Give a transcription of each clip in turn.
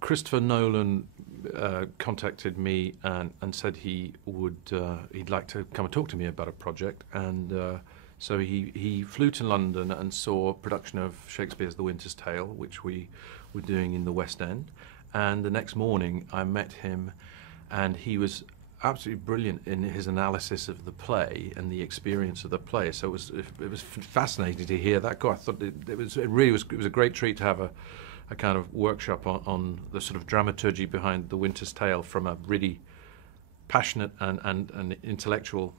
Christopher Nolan contacted me and said he'd like to come and talk to me about a project, and so he flew to London and saw a production of Shakespeare's The Winter's Tale, which we were doing in the West End. And the next morning I met him, and he was absolutely brilliant in his analysis of the play and the experience of the play. So it was fascinating to hear that go. I thought it was a great treat to have a kind of workshop on the sort of dramaturgy behind The Winter's Tale from a really passionate and intellectual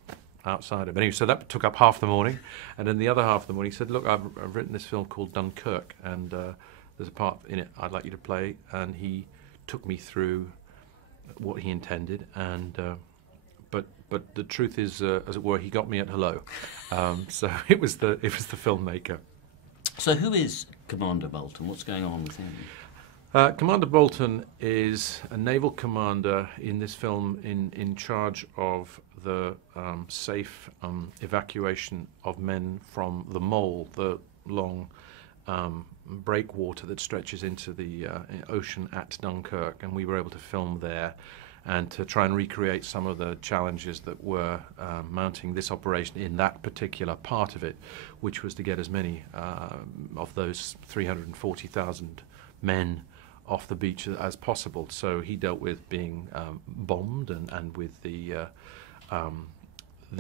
outsider. But anyway, so that took up half the morning, and then the other half of the morning he said, "Look, I've written this film called Dunkirk, and there's a part in it I'd like you to play." And he took me through what he intended, and but the truth is, as it were, he got me at hello. So it was the filmmaker. So who is Commander Bolton? What's going on with him? Commander Bolton is a naval commander in this film in charge of the safe evacuation of men from the mole, the long breakwater that stretches into the ocean at Dunkirk, and we were able to film there and to try and recreate some of the challenges that were mounting this operation in that particular part of it, which was to get as many of those 340,000 men off the beach as possible. So he dealt with being bombed and with the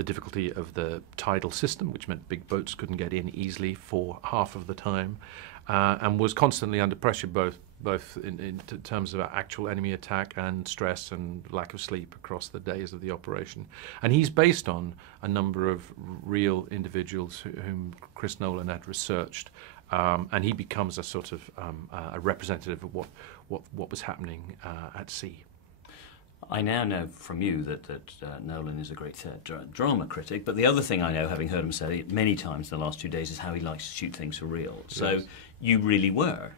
difficulty of the tidal system, which meant big boats couldn't get in easily for half of the time, and was constantly under pressure, both in terms of actual enemy attack and stress and lack of sleep across the days of the operation. And he's based on a number of real individuals whom Chris Nolan had researched, and he becomes a sort of a representative of what was happening at sea. I now know from you that Nolan is a great drama critic, but the other thing I know, having heard him say it many times in the last 2 days, is how he likes to shoot things for real. So yes. You really were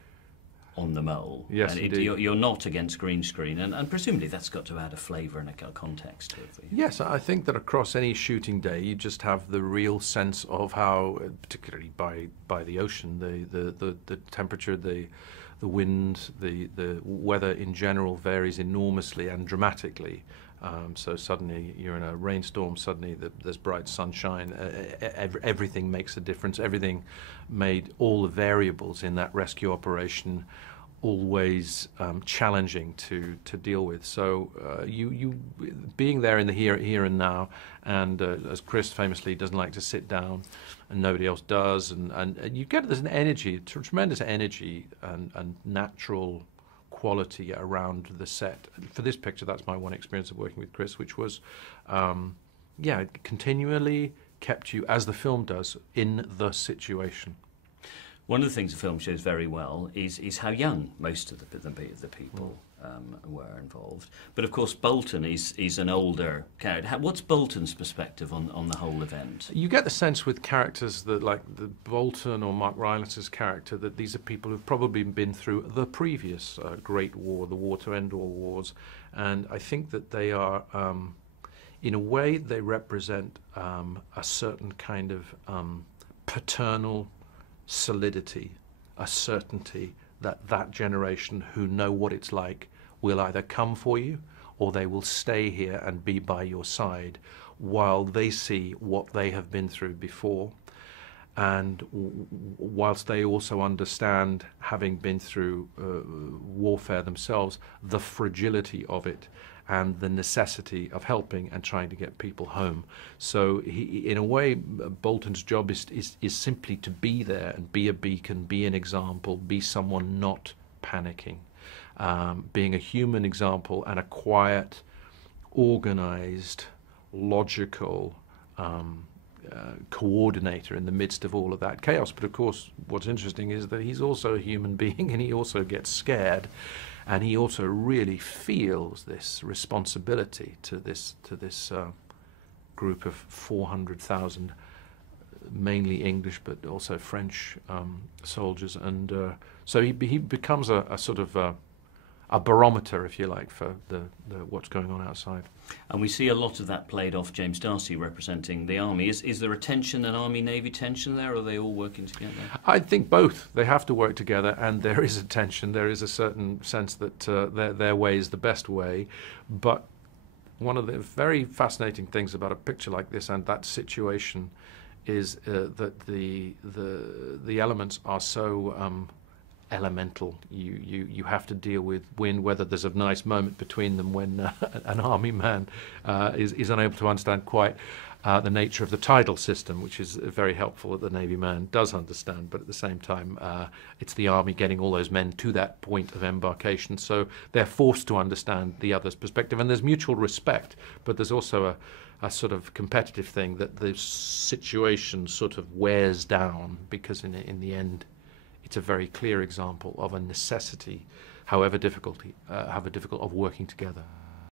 on the mole. Yes, and you're not against green screen, and presumably that's got to add a flavour and a context to it. Yes, I think that across any shooting day you just have the real sense of how, particularly by the ocean, the temperature, the wind, the weather in general varies enormously and dramatically. So suddenly you're in a rainstorm, suddenly there's bright sunshine, everything makes a difference. Everything made all the variables in that rescue operation always challenging to deal with. So you being there in the here and now, and as Chris famously doesn't like to sit down, and nobody else does, and you get there's an energy, tremendous energy and natural quality around the set. For this picture, that's my one experience of working with Chris, which was, continually kept you, as the film does, in the situation. One of the things the film shows very well is how young most of the people were involved. But of course, Bolton is an older character. What's Bolton's perspective on the whole event? You get the sense with characters that, like the Bolton or Mark Rylance's character, that these are people who've probably been through the previous Great War, the war to end all wars, and I think that they are, in a way, they represent a certain kind of paternal solidity, a certainty that that generation who know what it's like will either come for you or they will stay here and be by your side while they see what they have been through before, and whilst they also understand, having been through warfare themselves, the fragility of it and the necessity of helping and trying to get people home. So in a way, Bolton's job is simply to be there and be a beacon, be an example, be someone not panicking, being a human example and a quiet, organized, logical coordinator in the midst of all of that chaos. But of course, what's interesting is that he's also a human being, and he also gets scared, and he also really feels this responsibility to this group of 400,000, mainly English but also French soldiers, and so he becomes a sort of a a barometer, if you like, for the what's going on outside. And we see a lot of that played off James Darcy representing the army. Is there a tension, an army-navy tension there, or are they all working together? I think both. They have to work together, and there is a tension. There is a certain sense that their way is the best way. But one of the very fascinating things about a picture like this and that situation is that the elements are so elemental. You have to deal with wind, whether there's a nice moment between them when an army man is unable to understand quite the nature of the tidal system, which is very helpful that the Navy man does understand, but at the same time it's the army getting all those men to that point of embarkation, so they're forced to understand the other's perspective, and there's mutual respect, but there's also a sort of competitive thing that the situation sort of wears down, because in the end it's a very clear example of a necessity, however difficult, of working together.